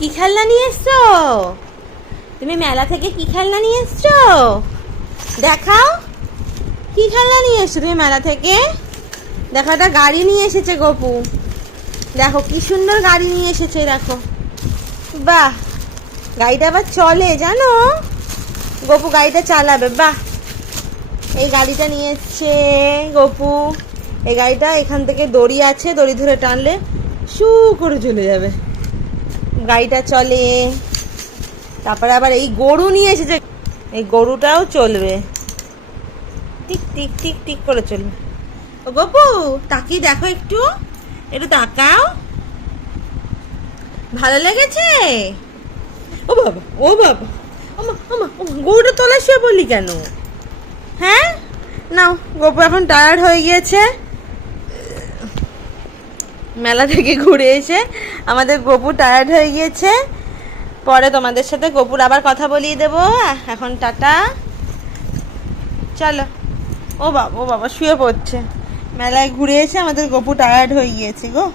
কি খেলনা নিয়ে এসছো? তুমি মেলা থেকে কি খেলনা নিয়ে এসছো? দেখাও, কি খেলনা নিয়ে এসছো তুমি মেলা থেকে? দেখো, একটা গাড়ি নিয়ে এসেছে গপু। দেখো কি সুন্দর গাড়ি নিয়ে এসেছে, দেখো। বাহ, গাড়িটা আবার চলে জানো? গপু গাড়িটা চালাবে। বাহ, এই গাড়িটা নিয়ে এসছে গপু। এই গাড়িটা এখান থেকে দড়ি আছে, দড়ি ধরে টানলে শু করে চলে যাবে, গাড়িটা চলে। তারপরে আবার এই গরু নিয়ে এসেছে, এই গরুটাও চলবে, টিক টিক টিক টিক করে চলবে। ও গপু, তাকিয়ে দেখো, একটু একটু তাকাও। ভালো লেগেছে? ও বাবা, ও বাবা, গরুটা তলায় শুয়ে বললি কেন? হ্যাঁ, নাও, গপু এখন টায়ার্ড হয়ে গিয়েছে মেলা থেকে ঘুরে এসে। আমাদের গপু টায়ার্ড হয়ে গিয়েছে। পরে তোমাদের সাথে গপুর আবার কথা বলিয়ে দেবো। এখন টাটা, চলো। ও বাবা, ও বাবা, শুয়ে পড়ছে। মেলায় ঘুরে এসে আমাদের গপু টায়ার্ড হয়ে গিয়েছে গো।